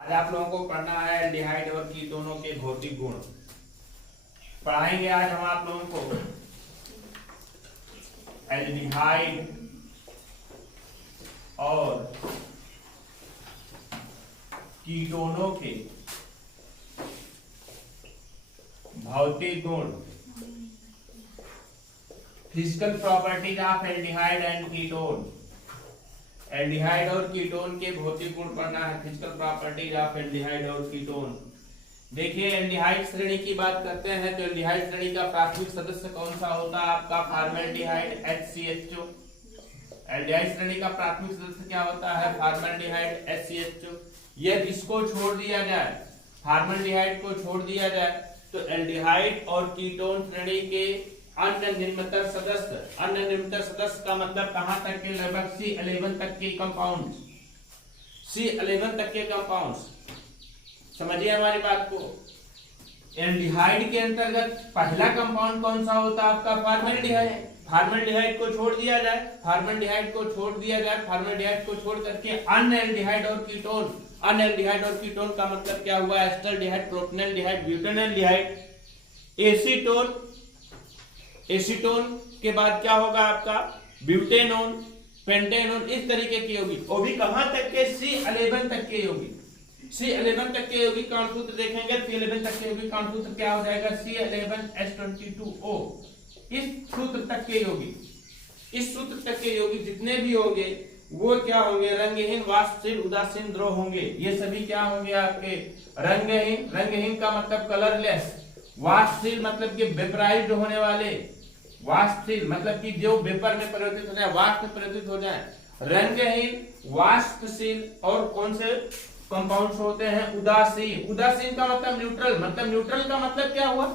आज आप लोगों को पढ़ना है एल्डिहाइड और कीटोनों के भौतिक गुण। पढ़ाएंगे आज हम आप लोगों को एल्डिहाइड और कीटोनों के भौतिक गुण, physical properties of aldehyde and ketone. Aldehyde और कीटोन के भौतिक गुण पढ़ना है, फिजिकल प्रॉपर्टीज ऑफ एल्डिहाइड और कीटोन। देखिए एल्डिहाइड श्रेणी की बात करते हैं तो एल्डिहाइड श्रेणी का प्राथमिक सदस्य कौन सा होता है? आपका फॉर्मल्डिहाइड HCHO। एल्डिहाइड श्रेणी का प्राथमिक सदस्य क्या होता है? Formaldehyde HCHO। यदि इसको छोड़ दिया जाए, फॉर्मल्डिहाइड को छोड़ दिया जाए तो एल्डिहाइड और कीटोन श्रेणी के अन्य निम्नतर सदस्य का मतलब कहां तक के? लगभग C11 तक के कंपाउंड, C11 तक के कंपाउंड। समझिए हमारी बात को। एल्डिहाइड के अंतर्गत पहला कंपाउंड कौन सा होता है? आपका फॉर्मल्डिहाइड। फॉर्मल्डिहाइड को छोड़ दिया जाए, फॉर्मल्डिहाइड को छोड़ करके अन्य एल्डिहाइड और कीटोन, अन्य एल्डिहाइड और कीटोन का मतलब क्या हुआ? एस्टरडिहाइड, प्रोपेनॉल्डिहाइड, ब्यूटेनॉल्डिहाइड, एसीटोन के बाद क्या होगा आपका? ब्यूटेनोन, पेंटेनोन, इस तरीके की होगी। वो भी कहां तक के? C11 तक के होगी। C11 तक के यौगिक का सूत्र देखेंगे, C11 तक के यौगिक का सूत्र क्या हो जाएगा? C11H22O। इस सूत्र तक के यौगिक, इस सूत्र तक के यौगिक जितने भी होंगे वो क्या होंगे? रंगहीन, वाष्पशील, उदासीन द्रव होंगे। ये सभी क्या होंगे आपके? रंगहीन। रंगहीन का मतलब कलरलेस। वाष्पशील मतलब कि वेपराइज्ड होने वाले, वाष्पशील मतलब कि जो वेपर में परिवर्तित हो जाए, वाष्प में परिवर्तित हो जाए। रंगहीन, वाष्पशील और कौन से कंपाउंड्स होते हैं? उदासीन। उदासीन का मतलब न्यूट्रल। मतलब न्यूट्रल का मतलब क्या हुआ?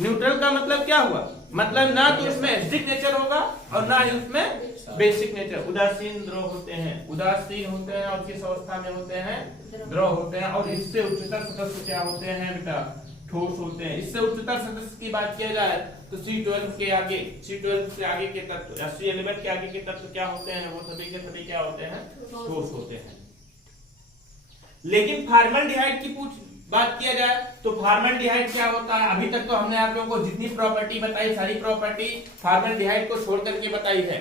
न्यूट्रल का मतलब क्या हुआ? मतलब ना तो उसमें एसिडिक नेचर होगा और ना ही उसमें बेसिक नेचर। उदासीन द्रव होते हैं, उदासीन होते हैं और किस अवस्था में होते हैं? द्रव होते हैं। और इससे उच्चतर सदस्य क्या होते हैं बेटा? ठोस होते हैं। इससे उच्चतर सदस्य की बात किया जाए तो C12 के आगे, C12 से आगे के तत्व या C11 के आगे के तत्व क्या होते हैं? वो सभी के सभी क्या होते हैं? ठोस होते हैं। लेकिन फॉर्मल्डिहाइड की बात किया जाए तो फॉर्मल्डिहाइड क्या होता है? अभी तक तो हमने आप लोगों को जितनी प्रॉपर्टी बताई, सारी प्रॉपर्टी फॉर्मल्डिहाइड को छोड़ करके बताई है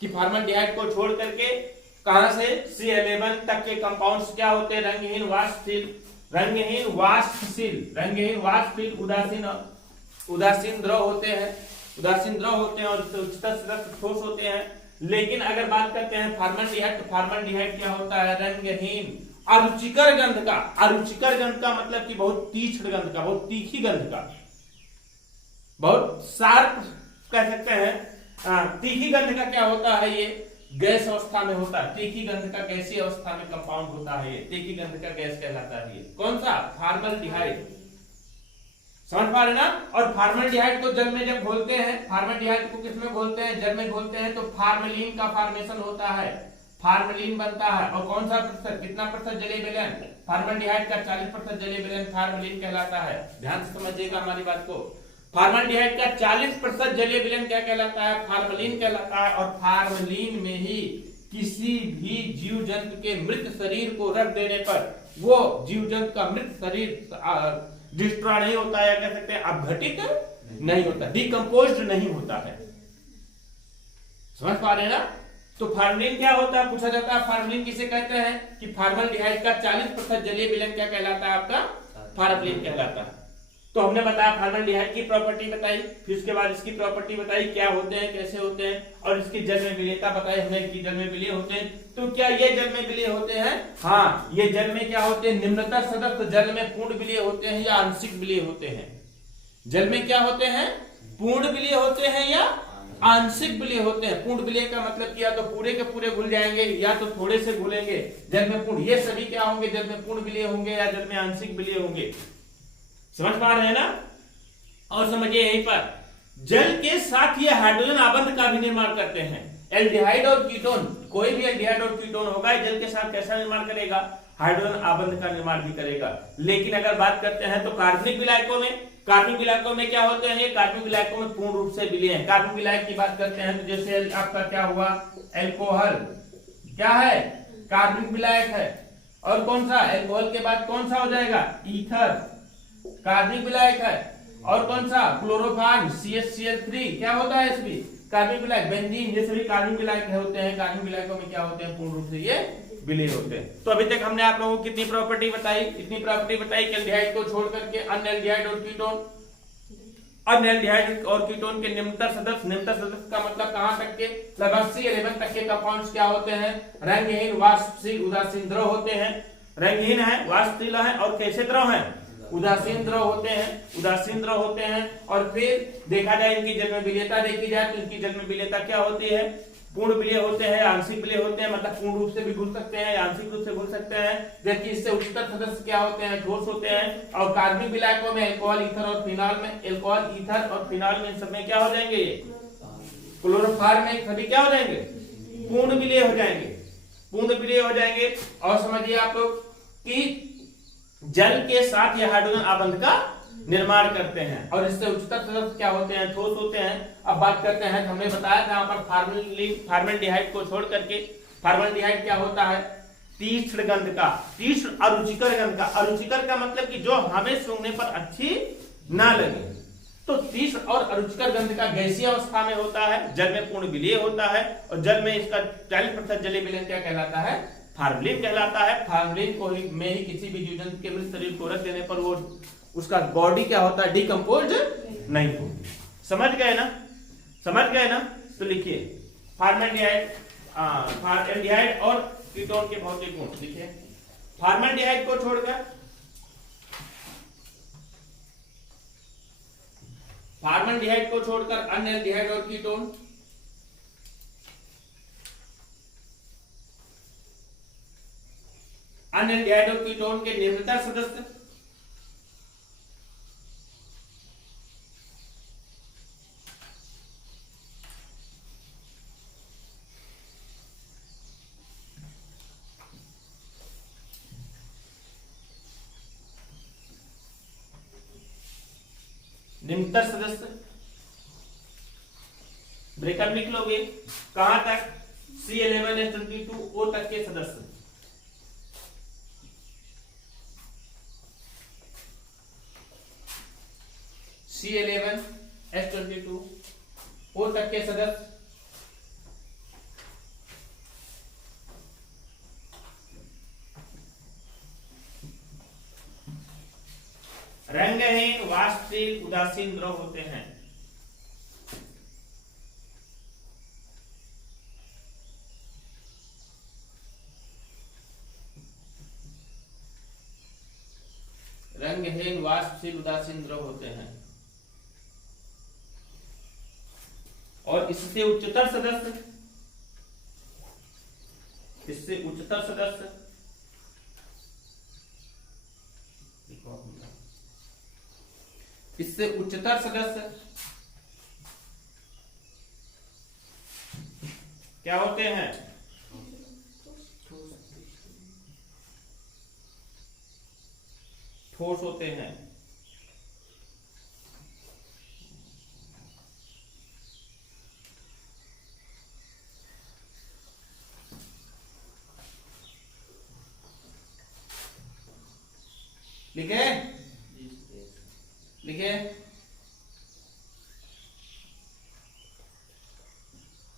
कि फॉर्मल्डिहाइड को छोड़ करके कहां से? C11 तक के कंपाउंड्स क्या होते हैं? रंगहीन, वाष्पशील, रंगहीन, वाष्पशील, रंगहीन, वाष्पशील, उदासीन द्रव होते हैं, उदासीन द्रव होते हैं और उच्चतर सदस्य ठोस होते हैं। लेकिन अगर बात करते हैं फॉर्मल्डिहाइड तो फॉर्मल्डिहाइड क्या होता है? रंगहीन, अरुचिकर गंध का। अरुचिकर गंध का मतलब कि बहुत तीक्ष्ण गंध का, बहुत तीखी गंध का, बहुत शार्प कह सकते हैं। तीखी गंध का क्या होता है? ये गैस अवस्था में होता है। तीखी गंध का गैसीय अवस्था में कंपाउंड होता है। ये तीखी गंध का गैस कहलाता है। ये कौन सा? फॉर्मल्डिहाइड। समझ पा रहे ना? और फॉर्मल्डिहाइड को जल में जब घोलते हैं, फॉर्मल्डिहाइड को किसमें घोलते हैं? जल में घोलते हैं तो फॉर्मलिन का फॉर्मेशन होता है, फॉर्मलिन बनता है। और कौन सा प्रतिशत, कितना प्रतिशत जलीय विलयन? फॉर्मल्डिहाइड का 40% जलीय विलयन फॉर्मलिन कहलाता है। ध्यान से समझिएगा हमारी बात को। फॉर्मल्डिहाइड का 40% जलीय विलयन क्या कहलाता है? फॉर्मलिन कहलाता है। और फॉर्मलिन में ही किसी भी जीव जंतु के मृत शरीर को रख देने पर वो जीव जंतु का मृत शरीर डिस्ट्रॉय नहीं होता है, कह सकते हैं अपघटित नहीं होता, डिकम्पोज्ड नहीं होता है। समझ पा रहे हैं ना? तो फॉर्मलिन क्या होता है? पूछा जाता है फॉर्मलिन किसे कहते हैं? कि फॉर्मल्डिहाइड का 40% जलीय विलयन क्या कहलाता है? आपका फॉर्मलिन कहलाता है। तो हमने बताया फॉर्मल्डिहाइड की प्रॉपर्टी बताई, फिर उसके बाद इसकी प्रॉपर्टी बताई, क्या होते हैं, कैसे होते हैं, और इसकी जल में विलेयता बताई हमने कि जल में विलीय होते हैं। तो क्या ये जल में विलीय होते हैं? हाँ, ये जल में क्या होते हैं? निम्नतर सदस्य जल में पूर्ण विलीय होते हैं या आंशिक विलीय होते हैं? जल में क्या होते हैं? पूर्ण विलीय होते हैं या आंशिक विलीय होते हैं। पूर्ण विलीय का मतलब कि या तो पूरे के पूरे घुल जाएंगे या तो थोड़े से घुलेंगे जल में पूर्ण। ये सभी क्या होंगे? जल में पूर्ण विलीय होंगे या जल में आंशिक विलीय होंगे। समझ पा रहे हैं ना? और समझिए यहीं पर जल के साथ ये हाइड्रोजन आबंध का भी निर्माण करते हैं। एल्डिहाइड और कीटोन, कोई भी एल्डिहाइड और कीटोन होगा जल के साथ कैसा निर्माण करेगा? हाइड्रोजन आबंध का निर्माण भी करेगा। लेकिन अगर बात करते हैं तो कार्बनिक विलायकों में, कार्बनिक विलायकों में क्या होते हैं? ये कार्बनिक विलायकों में पूर्ण रूप से विलीय हैं। कार्बनिक विलायक की बात करते हैं तो जैसे आपका क्या हुआ? एल्कोहल क्या है? कार्बनिक विलायक है। और कौन सा, एल्कोहल के बाद कौन सा हो जाएगा, ईथर, कार्बनिक विलायक है। और कौन सा, क्लोरोफॉर्म, CH3 क्या होता है इसमें, कार्बनिक विलायक। बेंजीन, ये सभी कार्बनिक विलायक होते हैं। कार्बनिक विलायकों में क्या होते हैं, पूर्ण रूप से ये विलीन होते हैं। तो अभी तक हमने आप लोगों को कितनी प्रॉपर्टी बताई, इतनी प्रॉपर्टी बताई कि एल्डिहाइड को छोड़ करके अन्य एल्डिहाइड और कीटोन, अन्य एल्डिहाइड और कीटोन के निम्नतर सदस्य, निम्नतर सदस्य का मतलब कहां तक के, लगभग C11 तक के कंपाउंड्स क्या होते हैं, रंगहीन, वाष्पशील, उदासीन द्रव होते हैं। रंगहीन है, वाष्पशील है और कैसे द्रव है, उदासीन द्रव होते हैं, उदासीन द्रव होते हैं। और फिर देखा जाए इनकी जन्म विलेयता देखी जाए तो इनकी जन्म विलेयता क्या होती है, पूर्ण विलेय होते हैं, आंशिक विलेय होते हैं, मतलब पूर्ण रूप से भी घुल सकते हैं, आंशिक रूप से घुल सकते हैं। जबकि इससे उच्चतर सदस्य क्या होते हैं, ठोस होते हैं। और कार्बनिक विलायकों में अल्कोहल, ईथर और फिनॉल में, अल्कोहल, ईथर और फिनॉल में सब में क्या हो जाएंगे, क्लोरोफॉर्म में सभी क्या हो जाएंगे, पूर्ण विलेय हो जाएंगे, पूर्ण विलेय हो जाएंगे। और समझिए आप लोग कि जल के साथ यह हाइड्रोजन आबंध का निर्माण करते हैं। और इससे उच्चतर सदस्य क्या होते हैं, ठोस होते हैं। अब बात करते हैं, हमने बताया था यहाँ पर फॉर्मल्डिहाइड को छोड़ करके, फॉर्मल्डिहाइड क्या होता है, तीक्ष्ण गंध का, तीक्ष्ण अरुचिकर गंध का। अरुचिकर का मतलब कि जो हमें सूंघने पर अच्छी ना लगे। तो तीक्ष्ण और अरुचिकर गंध का गैसीय अवस्था में होता है, जल में पूर्ण विलीय होता है। और जल में इसका 40% जलीय विलयन क्या कहलाता है, फार्मलिन कहलाता है। फार्मलिन को ही में ही किसी भी जीव जंतु के मृत शरीर को रख देने पर वो उसका बॉडी क्या होता है, डिकम्पोज नहीं होती। समझ गए ना, समझ गए ना। तो लिखिए फॉर्मल्डिहाइड, एल्डिहाइड और कीटोन के भौतिक गुण लिखिए। फॉर्मल्डिहाइड को छोड़कर, फॉर्मल्डिहाइड को छोड़कर अन्य एल्डिहाइड और कीटोन, अन्य एल्डिहाइड और कीटोन के निम्नतर सदस्य, निम्नतर सदस्य ब्रेकअप लिख लोगे कहां तक, C11H22O तक के सदस्य। C11H22O तक के सदस्य रंगहीन, वाष्पशील, उदासीन द्रव होते हैं। रंगहीन, वाष्पशील, उदासीन द्रव होते हैं। और इससे उच्चतर सदस्य, इससे उच्चतर सदस्य इससे उच्चतर सदस्य क्या होते हैं, ठोस होते हैं। लिखे, लिखे,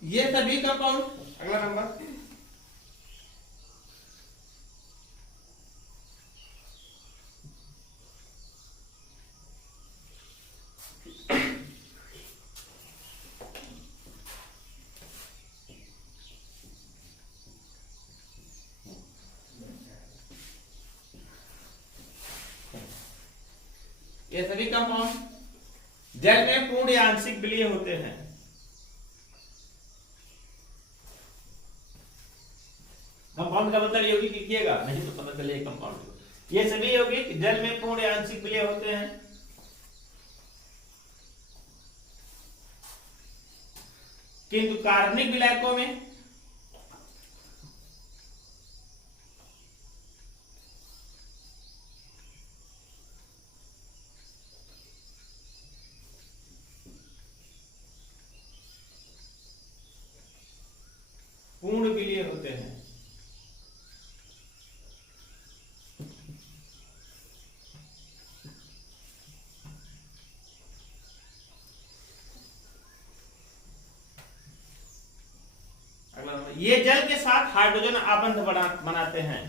ये सभी कंपाउंड, अगला नंबर, ये सभी कंपाउंड जल में पूर्ण या आंशिक विलीय होते हैं। कंपाउंड का मतलब यौगिक लिखिएगा, नहीं तो पता चलेगा कंपाउंड। ये सभी यौगिक जल में पूर्ण या आंशिक विलीय होते हैं। किंतु कार्बनिक विलायकों में पूर्ण विलीय होते हैं। ये जल के साथ हाइड्रोजन आबंध बनाते हैं।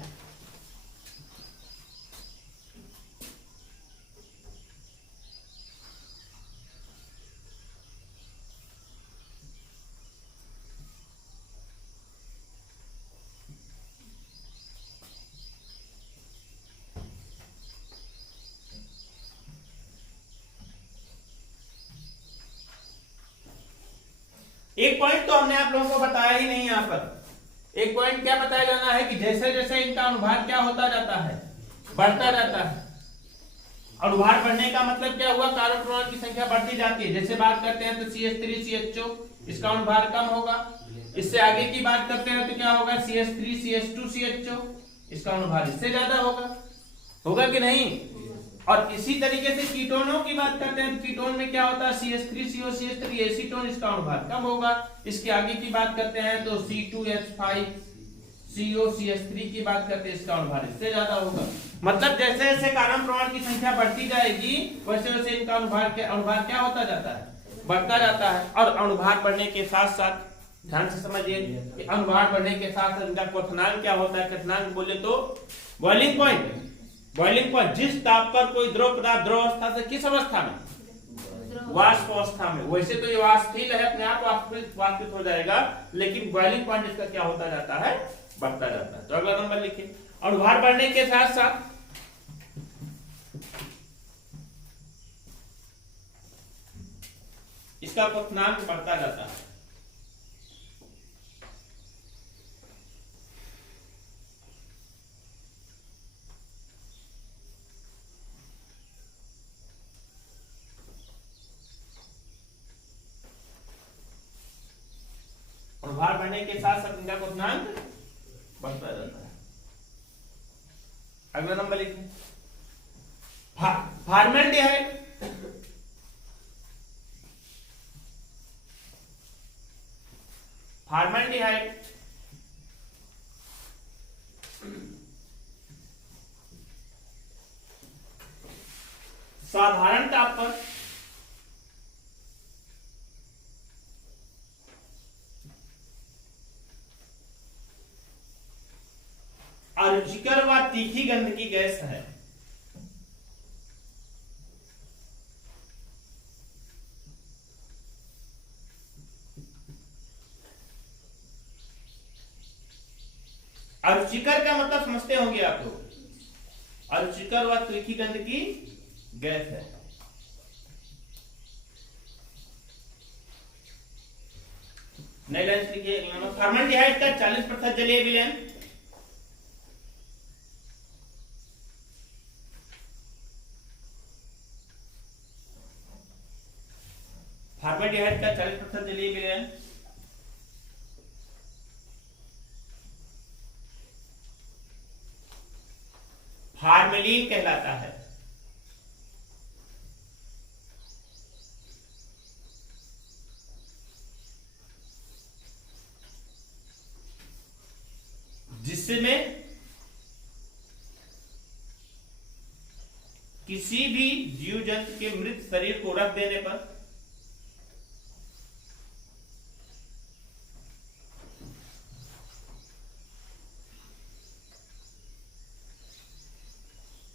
एक पॉइंट तो हमने आप लोगों को बताया ही नहीं यहाँ पर। एक पॉइंट क्या बताया जाना है कि जैसे जैसे इनका अनुभार क्या होता जाता है, बढ़ता जाता है। अनुभार बढ़ने का मतलब क्या हुआ, कार्बन परमाणु की संख्या बढ़ती जाती है। जैसे बात करते हैं तो CH3 CHO, इसका अनुभार कम होगा। इससे आगे की बात करते हैं तो क्या होगा, CH3 CH2 CHO, इसका अनुभार इससे ज्यादा होगा कि नहीं। और इसी तरीके से कीटोनों की बात करते हैं तो कीटोन में क्या होता है, CH3 CO CH3 एसीटोन, इसका अनुभार कम होगा। इसके आगे की बात करते हैं तो C2H5 CO CH3 की बात करते हैं, इसका अनुभार इससे ज्यादा होगा। मतलब जैसे जैसे कार्बन परमाणु की संख्या बढ़ती जाएगी वैसे वैसे इनका अनुभार क्या होता जाता है, बढ़ता जाता है। और अनुभार बढ़ने के साथ साथ ध्यान से समझिए कि अनुभार बढ़ने के साथ साथ इनका क्वथनांक क्या होता है। क्वथनांक बोले तो बॉइलिंग पॉइंट। बॉइलिंग पॉइंट जिस ताप पर कोई द्रव पदार्थ द्रव अवस्था से किस अवस्था में, वाष्प अवस्था में। वैसे तो ये वाष्पशील है, अपने आप वाष्पित हो जाएगा, लेकिन बॉइलिंग पॉइंट इसका क्या होता जाता है, बढ़ता जाता है। तो अगला नंबर लिखिए, अनुभार बढ़ने के साथ साथ इसका क्वथनांक बढ़ता जाता है। अनुभार बढ़ने के साथ साथ इनका क्वथनांक बढ़ता जाता है। अगला नंबर लिखिए, फॉर्मेल्डिहाइड। फॉर्मेल्डिहाइड साधारण ताप पर अरुचिकर व तीखी गंध की गैस है। अरुचिकर का मतलब समझते होंगे आप लोग, अरुचिकर व तीखी गंध की गैस है। नई लाइन लिखिए, फॉर्मेल्डिहाइड का 40% जलीय विलयन। फॉर्मेल्डिहाइड का 40% जलीय विलयन फार्मेलिन कहलाता है। जिसमें किसी भी जीव जंतु के मृत शरीर को रख देने पर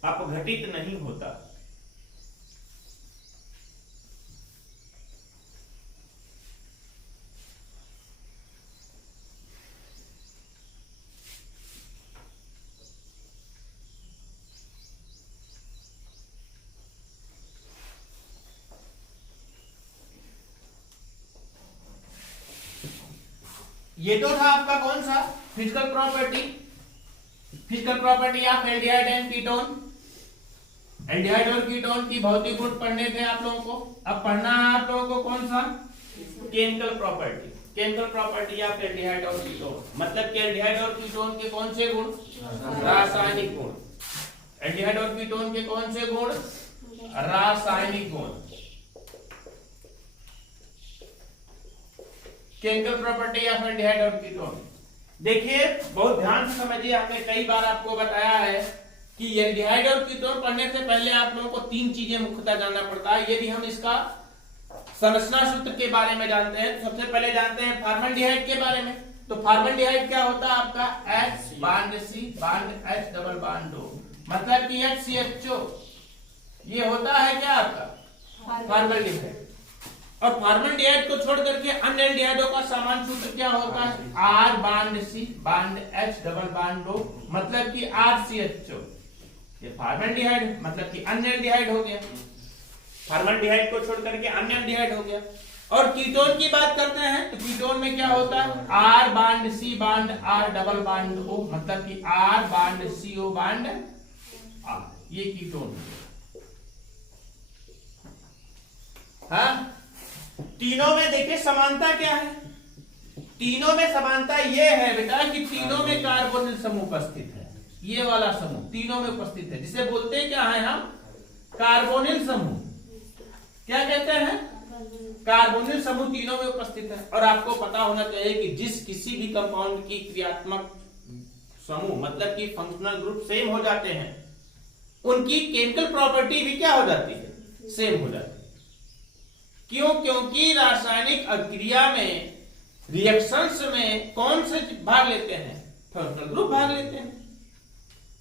अपघटित नहीं होता। ये तो था आपका कौन सा physical property. Physical property of aldehyde and ketone. Aldehyde और कीटोन की भौतिक गुण पढ़ने थे आप लोगों को। अब पढ़ना है आप लोगों को कौन सा, chemical property. Chemical property of aldehyde और कीटोन, मतलब कि एल्डिहाइड और कीटोन के कौन से गुण, रासायनिक गुण। एल्डिहाइड और कीटोन के कौन से गुण, रासायनिक गुण। केमिकल प्रॉपर्टी ऑफ एल्डिहाइड और कीटोन। देखिए बहुत ध्यान से समझिए, हमने कई बार आपको बताया है कि एल्डिहाइड और कीटोन पढ़ने से पहले आप लोगों को 3 चीजें मुख्यतः जानना पड़ता है। यदि हम इसका संरचना सूत्र के बारे में जानते हैं तो सबसे पहले जानते हैं फॉर्मेल्डिहाइड के बारे में। तो फॉर्मल्डिहाइड क्या होता है आपका H bond C bond H double bond O, मतलब कि HCHO ये होता है क्या आपका फॉर्मल्डिहाइड। और फॉर्मल्डिहाइड को छोड़ करके अन्य एल्डिहाइडों का सामान्य सूत्र क्या होता है R bond C bond H double bond O, मतलब कि RCHO। ये फॉर्मल्डिहाइड मतलब कि अन्य एल्डिहाइड हो गया, फॉर्मल्डिहाइड को छोड़ करके अन्य एल्डिहाइड हो गया। और कीटोन की बात करते हैं तो कीटोन में क्या होता है R bond C bond R double bond O, मतलब कि R bond CO bond R, ये कीटोन। हाँ, तीनों में देखिए समानता क्या है, तीनों में समानता ये है बेटा कि तीनों में कार्बोनिल समूह उपस्थित है, ये वाला समूह तीनों में उपस्थित है, जिसे बोलते हैं क्या है हम कार्बोनिल समूह। क्या कहते हैं कार्बोनिल समूह तीनों में उपस्थित है। और आपको पता होना चाहिए कि जिस किसी भी कंपाउंड की क्रियात्मक समूह मतलब कि फंक्शनल ग्रुप सेम हो जाते हैं, उनकी केमिकल प्रॉपर्टी भी क्या हो जाती है सेम हो जाती है। क्यों? क्योंकि रासायनिक अभिक्रिया में रिएक्शंस में कौन से भाग लेते हैं फंक्शनल ग्रुप भाग लेते हैं,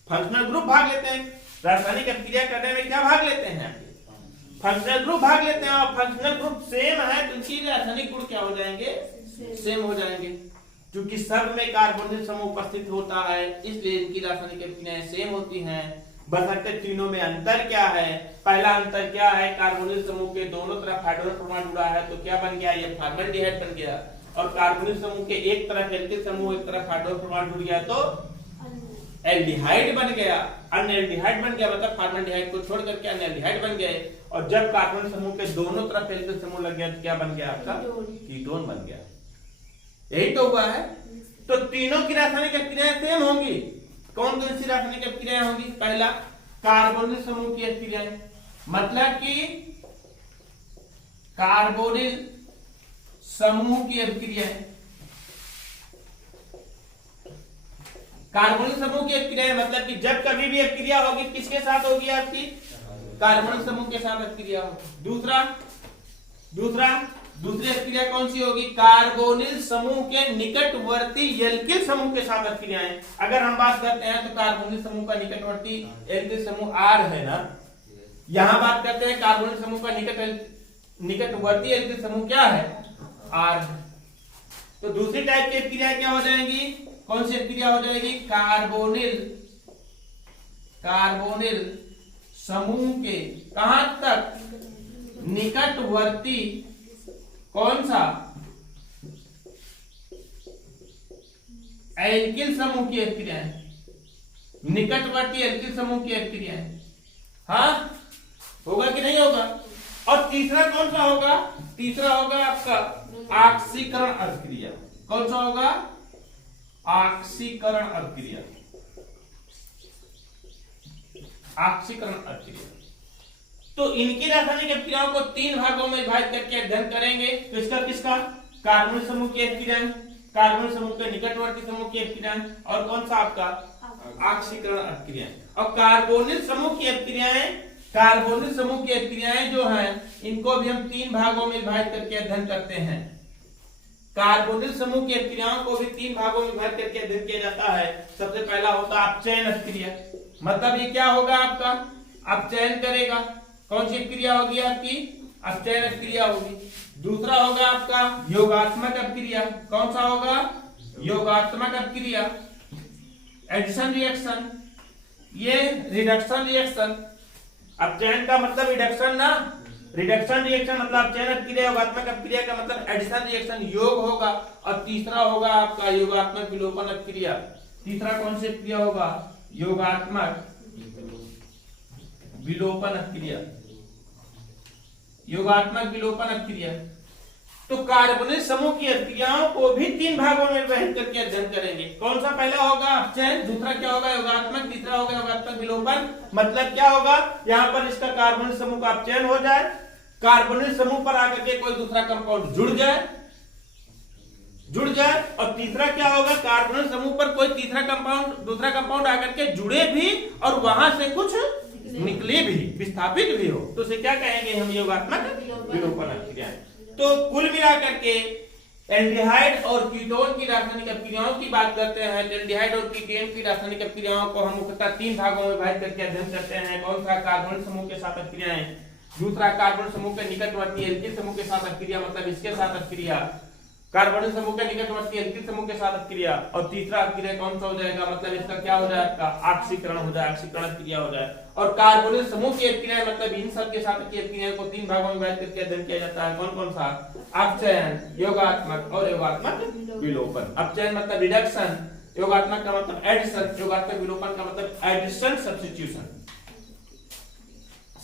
फंक्शनल ग्रुप भाग लेते हैं। रासायनिक अभिक्रिया करने में क्या भाग लेते हैं फंक्शनल ग्रुप भाग लेते हैं। और फंक्शनल ग्रुप सेम है तो उनकी रासायनिक गुण क्या हो जाएंगे सेम हो जाएंगे। क्योंकि सब में कार्बोनिल समूह उपस्थित होता है इसलिए इनकी रासायनिक अभिक्रियाएं सेम होती हैं। बशर्ते तीनों में अंतर क्या है, पहला अंतर क्या है कार्बोनिल समूह के दोनों तरफ हाइड्रोजन परमाणु जुड़ा है तो क्या बन गया ये फॉर्मल्डिहाइड बन गया। और कार्बोनिल समूह के एक तरफ एल्किल समूह एक तरफ हाइड्रोजन परमाणु जुड़ गया तो एल्डिहाइड बन गया, अन्य एल्डिहाइड बन गया, मतलब फॉर्मल्डिहाइड को छोड़ करके अन्य एल्डिहाइड बन गए। और जब कार्बन समूह के दोनों तरफ एल्किल समूह लग गया तो क्या बन गया आपका कीटोन बन गया। यही तो हुआ है। तो तीनों की रासायनिक अभिक्रियाएं सेम होंगी। कौन कौन सी रासायनिक अभिक्रियाएं होंगी? पहला कार्बोनिल समूह की अभिक्रियाएं, मतलब कि कार्बोनिल समूह की अभिक्रियाएं, कार्बोनिल समूह की अभिक्रिया मतलब कि जब कभी भी अभिक्रिया होगी किसके साथ होगी आपकी कार्बोनिल समूह के साथ अभिक्रिया होगी। दूसरी अभिक्रिया कौन सी होगी कार्बोनिल समूह के निकटवर्ती एल्किल समूह के साथ अभिक्रियाएं। अगर हम बात करते हैं तो कार्बोनिल समूह का निकटवर्ती एल्किल समूह R है ना, यहां बात करते हैं कार्बोनिल समूह का निकटवर्ती एल्किल समूह क्या है R। तो दूसरी टाइप की अभिक्रिया क्या हो जाएंगी, कौन सी अभिक्रिया हो जाएगी कार्बोनिल समूह के कहां तक निकटवर्ती कौन सा एल्किल समूह की अभिक्रियाएं, निकटवर्ती एल्किल समूह की अभिक्रियाएं। हाँ होगा कि नहीं होगा? और तीसरा कौन सा होगा? तीसरा होगा आपका ऑक्सीकरण अभिक्रिया। कौन सा होगा? ऑक्सीकरण अभिक्रिया। ऑक्सीकरण अभिक्रिया। तो इनकी रासायनिक अभिक्रियाओं को तीन भागों में विभाजित करके अध्ययन करेंगे। तो इसका किसका कार्बोनिल समूह की अभिक्रियाएं, कार्बोनिल समूह के निकटवर्ती समूह की अभिक्रियाएं और कौन सा आपका ऑक्सीकरण अभिक्रियाएं। और कार्बोनिल समूह की अभिक्रियाएं, कार्बोनिल समूह की अभिक्रियाएं जो हैं इनको भी हम तीन भागों में विभाजित करके अध्ययन करते हैं। कार्बोनिल समूह की अभिक्रियाओं को भी तीन भागों में विभाजित करके अध्ययन किया जाता है। सबसे पहला होता है अपचयन अभिक्रिया, मतलब ये क्या होगा आपका अपचयन करेगा। कौन सी अभिक्रिया होगी आपकी अपचयन अभिक्रिया होगी। दूसरा होगा आपका योगात्मक अभिक्रिया। कौन सा होगा योगात्मक अभिक्रिया, एडिशन रिएक्शन, ये रिडक्शन रिएक्शन। अपचयन का मतलब रिडक्शन ना, रिडक्शन रिएक्शन मतलब अपचयन अभिक्रिया, योगात्मक अभिक्रिया का मतलब एडिशन रिएक्शन योग होगा। और तीसरा होगा आपका योगात्मक विलोपन अभिक्रिया। तीसरा कौन सी अभिक्रिया होगा योगात्मक विलोपन अभिक्रिया, योगात्मक विलोपन अभिक्रिया। तो कार्बोनिल समूह की अभिक्रियाओं को भी तीन भागों में विभाजित करके अध्ययन करेंगे। कौन सा पहला होगा अपचयन, दूसरा क्या होगा योगात्मक, तीसरा होगा योगात्मक विलोपन। मतलब क्या होगा यहाँ पर इसका कार्बोनिल समूह का अपचयन हो जाए, कार्बोनिल समूह पर आकर के कोई दूसरा कंपाउंड जुड़ जाए। और तीसरा क्या होगा कार्बोनिल समूह पर कोई तीसरा कंपाउंड दूसरा कंपाउंड आकर के जुड़े भी और वहां से कुछ निकले भी, विस्थापित भी हो, तो उसे क्या कहेंगे हम योगात्मक विलोपन अभिक्रिया। तो कुल मिलाकर के एल्डिहाइड और कीटोन की रासायनिक अभिक्रियाओं की बात करते हैं। तो एल्डिहाइड और कीटोन की रासायनिक अभिक्रियाओं को हम मुख्यतः 3 भागों में विभाजित करके अध्ययन करते हैं। कौन सा? कार्बन समूह के साथ अभिक्रियाएं, दूसरा कार्बन समूह के निकटवर्ती एल्किल समूह के साथ अभिक्रिया, मतलब इसके साथ अभिक्रिया, कार्बन समूह के निकटवर्ती एल्किल समूह के साथ अभिक्रिया, और तीसरा अभिक्रिया कौन सा हो जाएगा? मतलब इसका क्या हो जाए? आपका ऑक्सीकरण हो जाए, ऑक्सीकरण अभिक्रिया हो जाए। और कार्बोनिल समूह की अभिक्रिया मतलब इन सब के साथ की अभिक्रिया को 3 भागों में विभाजित करके अध्ययन किया जाता है। कौन कौन सा? अपचयन, योगात्मक और योगात्मक विलोपन। अपचयन मतलब रिडक्शन, योगात्मक का मतलब एडिशन, योगात्मक विलोपन का मतलब एडिशन सब्स्टिट्यूशन।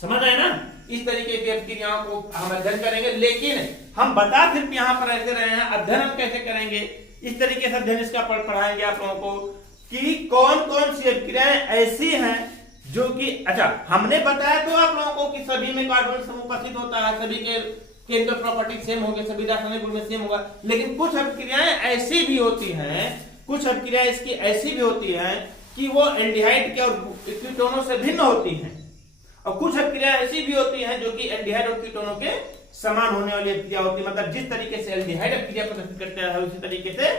समझ आए ना? इस तरीके की अभिक्रियाओं को हम अध्ययन करेंगे, लेकिन हम बता सिर्फ यहाँ पर ऐसे रहे हैं, अध्ययन हम कैसे करेंगे? इस तरीके से अध्ययन इसका पढ़ाएंगे आप लोगों को कि कौन कौन सी अभिक्रियाएं ऐसी हैं जो कि, अच्छा हमने बताया तो आप लोगों को कि सभी में कार्बन समूह उपस्थित होता है, सभी के केमिकल प्रॉपर्टी सेम होंगे, सभी रासायनिक गुण में सेम होगा, लेकिन कुछ अभिक्रियाएं ऐसी भी होती हैं, कुछ अभिक्रियाएं इसकी ऐसी भी होती हैं कि वो एल्डिहाइड के और कीटोनों से भिन्न होती हैं, और कुछ अभिक्रिया ऐसी भी होती हैं जो कि एल्डिहाइड और कीटोनों के समान होने वाली अभिक्रिया होती है। मतलब जिस तरीके से एल्डिहाइड अभिक्रिया प्रदर्शित करता है उसी तरीके से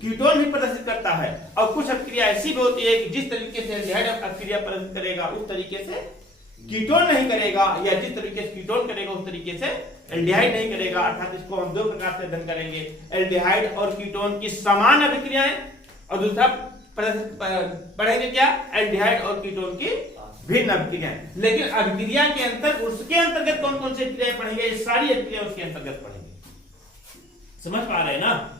कीटोन भी प्रदर्शित करता है। और कुछ अभिक्रिया ऐसी भी होती है कि जिस तरीके से एल्डिहाइड अभिक्रिया प्रदर्शित करेगा उस तरीके से कीटोन नहीं करेगा, या जिस तरीके से कीटोन करेगा उस तरीके से एल्डिहाइड नहीं करेगा। अर्थात इसको हम 2 प्रकार से अध्ययन करेंगे, एल्डिहाइड और कीटोन की समान अभिक्रियाएं, और दूसरा पढ़ेंगे क्या? एल्डिहाइड और कीटोन की भिन्न अभिक्रियाएं। लेकिन अभिक्रिया के अंतर, उसके अंतर्गत कौन कौन सी अभिक्रियाएं पढ़ेंगे? ये सारी अभिक्रिया उसके अंतर्गत पढ़ेंगे। समझ पा रहे हैं ना?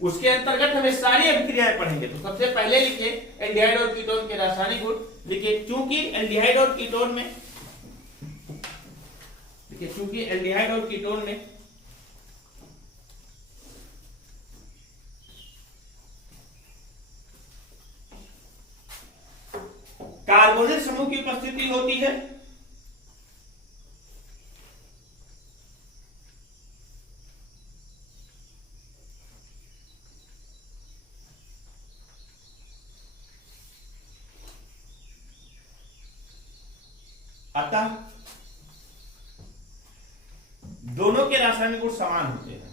उसके अंतर्गत हमें सारी अभिक्रियाएं पढ़ेंगे। तो सबसे पहले लिखिए एल्डिहाइड और कीटोन के रासायनिक गुण। लिखिए चूंकि एल्डिहाइड और कीटोन में, देखिए चूंकि एल्डिहाइड और कीटोन में कार्बोनिल समूह की उपस्थिति होती है, अतः दोनों के रासायनिक गुण समान होते हैं।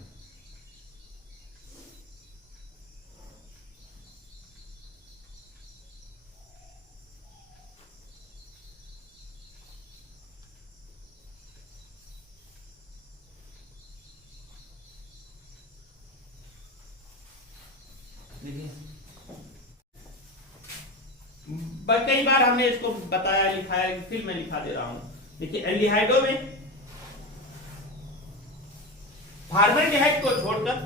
कई बार हमने इसको बताया, लिखाया, फिर मैं लिखा दे रहा हूं। देखिए एल्डिहाइडों में फॉर्मल्डिहाइड को छोड़कर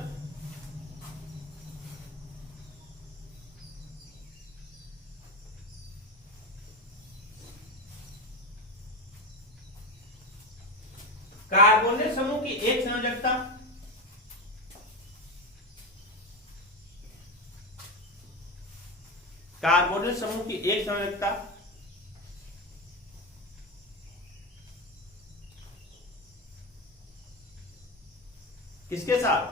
कार्बोनिल समूह की एक संयोजकता कार्बोनिल समूह की एक संयोजकता किसके साथ?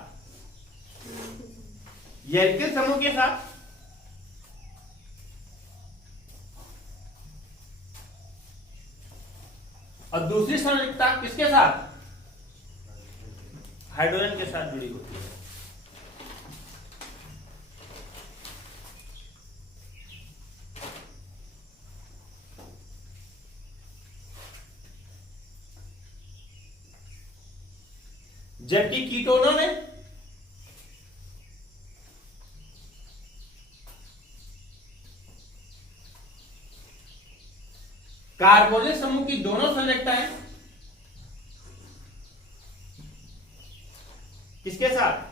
एल्किल समूह के साथ, और दूसरी संयोजकता किसके साथ? हाइड्रोजन के साथ जुड़ी होती है। जबकि कीटोनों में कार्बोनिल समूह की दोनों संयोजकताएं किसके साथ?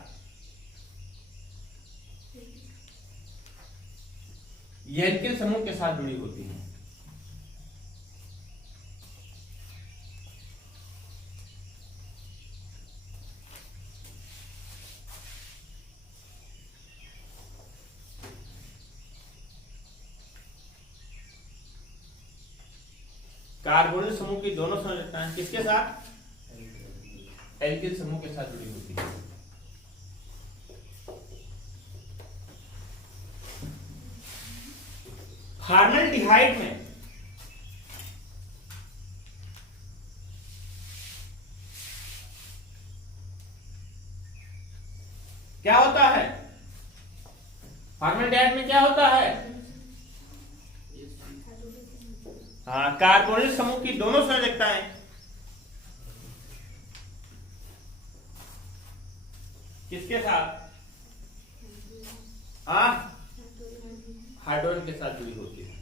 एल्किल समूह के साथ जुड़ी होती है। कार्बोनिल समूह की दोनों संयोजकताएं किसके साथ? एल्किल समूह के साथ जुड़ी होती है। फॉर्मल्डिहाइड में फॉर्मल्डिहाइड में क्या होता है? हाँ, कार्बोनिल समूह की दोनों संयोजकताएं। किसके साथ? हाँ, हाइड्रोजन के साथ जुड़ी होती है।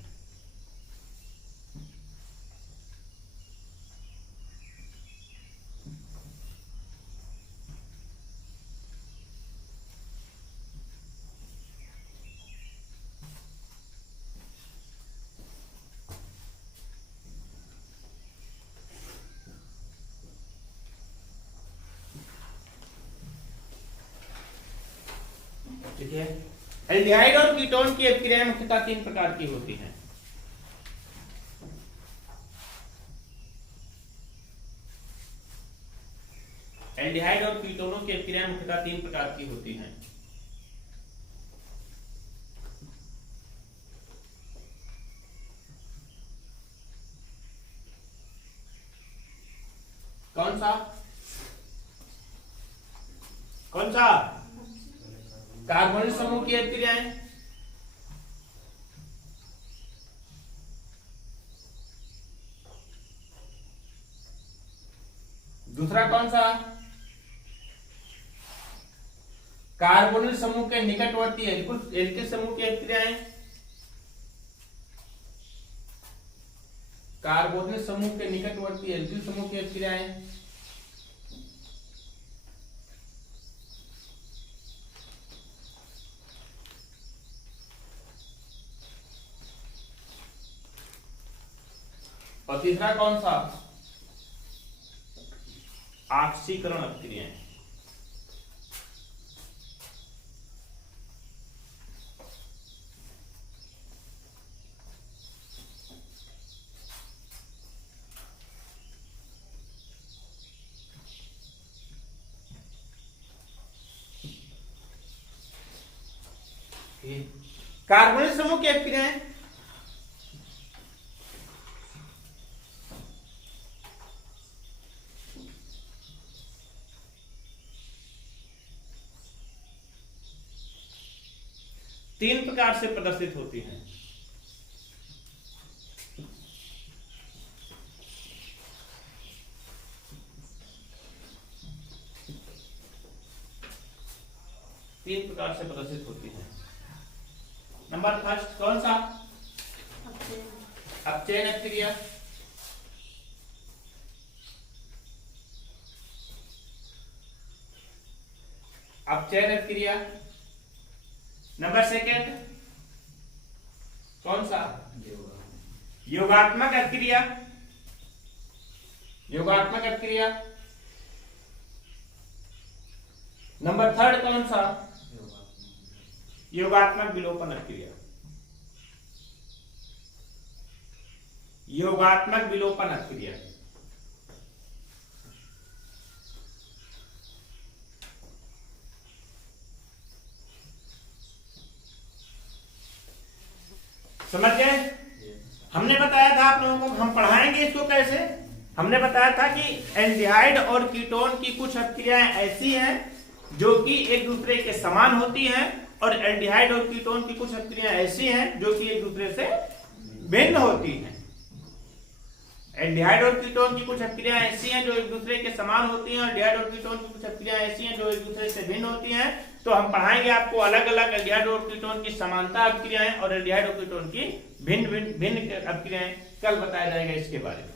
ठीक है। एल्डिहाइड और कीटोन की अभिक्रियाएं मुख्यतः 3 प्रकार की होती हैं। एल्डिहाइड और कीटोनों की अभिक्रियाएं मुख्यतः 3 प्रकार की होती हैं। कौन सा? कौन सा? कार्बोनिल समूह की अभिक्रियाएं, दूसरा कौन सा? कार्बोनिल समूह के निकटवर्ती एल्किल समूह की अभिक्रियाएं, कार्बोनिल समूह के निकटवर्ती एल्किल समूह की अभिक्रियाएं, और तीसरा कौन सा? ऑक्सीकरण अभिक्रियाएं। कार्बोनिल समूह की अभिक्रियाएं, तीन प्रकार से प्रदर्शित होती हैं। तीन प्रकार से प्रदर्शित होती हैं। नंबर फर्स्ट कौन सा? अपचयन अभिक्रिया, अपचयन अभिक्रिया। नंबर सेकेंड कौन सा? योगात्मक अभिक्रिया, योगात्मक अभिक्रिया। नंबर थर्ड कौन सा? योगात्मक विलोपन अभिक्रिया, योगात्मक विलोपन अभिक्रिया। समझ गए? हमने बताया था आप लोगों को, हम पढ़ाएंगे इसको कैसे। हमने बताया था कि एल्डिहाइड और कीटोन की कुछ अभिक्रियाएं ऐसी हैं जो कि एक दूसरे के समान होती हैं, और एल्डिहाइड और कीटोन की कुछ अभिक्रियाएं ऐसी हैं जो कि एक दूसरे से भिन्न होती हैं। एल्डिहाइड और कीटोन की कुछ अभिक्रियाएं ऐसी हैं जो एक दूसरे के समान होती हैं, और एल्डिहाइड और कीटोन की कुछ अभिक्रियाएं ऐसी हैं जो एक दूसरे से भिन्न होती हैं। तो हम पढ़ाएंगे आपको अलग अलग एल्डिहाइड और कीटोन की समानता अभिक्रियाएं और एल्डिहाइड और कीटोन की भिन्न अभिक्रियाएं, कल बताया जाएगा इसके बारे में।